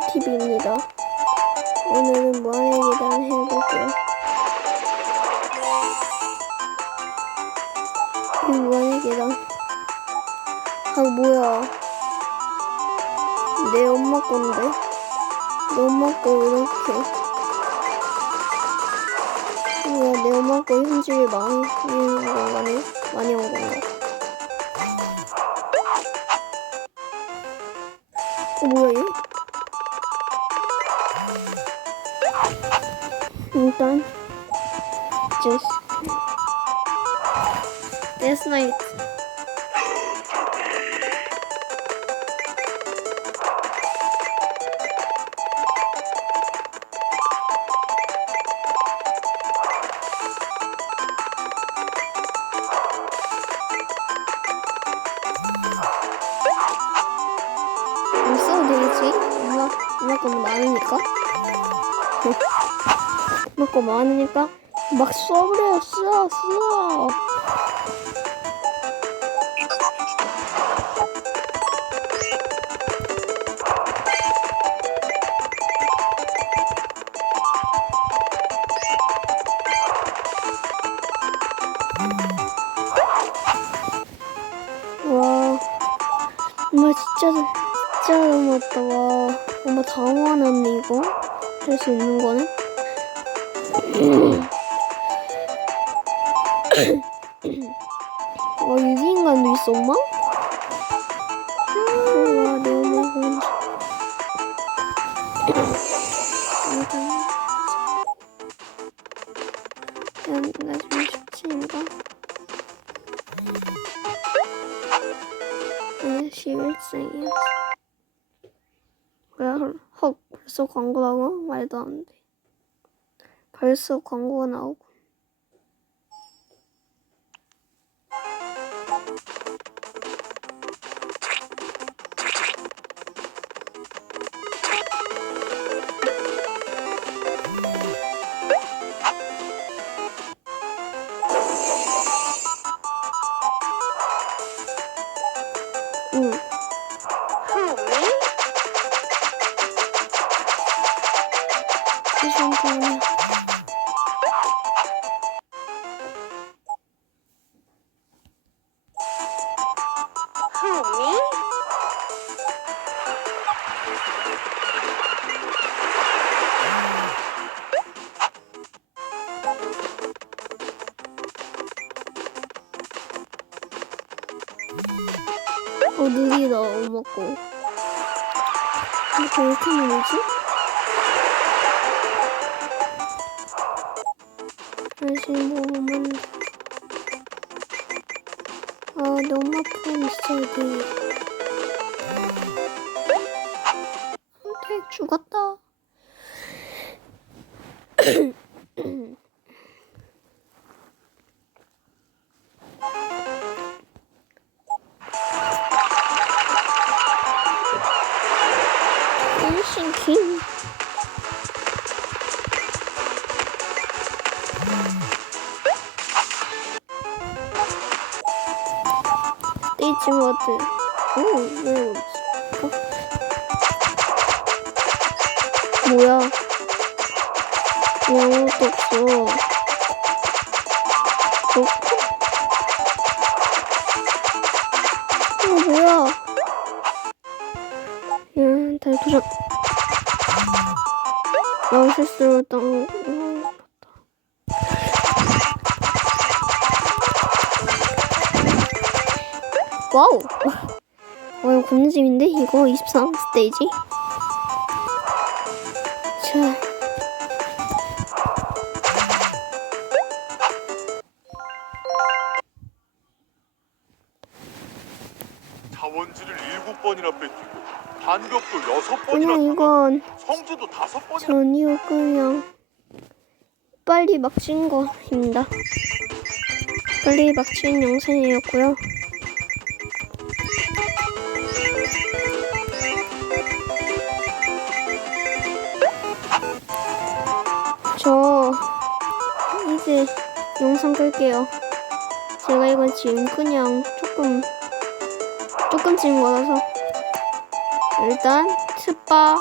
TV입니다. 오늘은 무한의 계단 해볼게요. 이 무한의 계단. 아, 뭐야. 내 엄마 건데. 내 엄마 거 이렇게. 뭐야, 내 엄마 거 현질이 많이 온 건가네? 많이 온 건가? 어, 뭐야, 얘? 일단, just, last night. 안 써도 되겠지? 엄마, 엄마 거 많으니까. 막 써버려, 써, 써. 와, 엄마 진짜 진짜 너무했다 와. 엄마 다 모아놨네 이거 할 수 있는 거는. 와 유기인간도 있어 엄마? 와, 내 엄마 이건. 일단 나중에 쉽지인가? 네, 11생이야. 뭐야, 헉, 벌써 광고 나와? 말도 안 돼. 벌써 광고가 나오고. 응. 이 정도 면. 어, 느리다, 엄마 거. 이렇게 느리지? 다시 보면 아, 내 엄마 폰 있어야 돼. 안돼, 죽었다. 싱킹. 스 테이지 모드. 오, 왜? 어? 뭐야? 아무것도 없어. 어? 어, 뭐야? 야, 다시 도전. 나 실수로 땅. 와우. 어, 이거 재밌는데? 이거 23 스테이지? 자. 자원지를 일곱 번이나 뺏기고 반격도 여섯 번이나 그냥 이건 성주도 다섯 번이나 전이요 그냥 빨리 막친 거입니다. 빨리 막친 영상이었고요. 영상 끌게요. 제가 이건 지금 그냥 조금 조금 찍은 거라서 일단 스파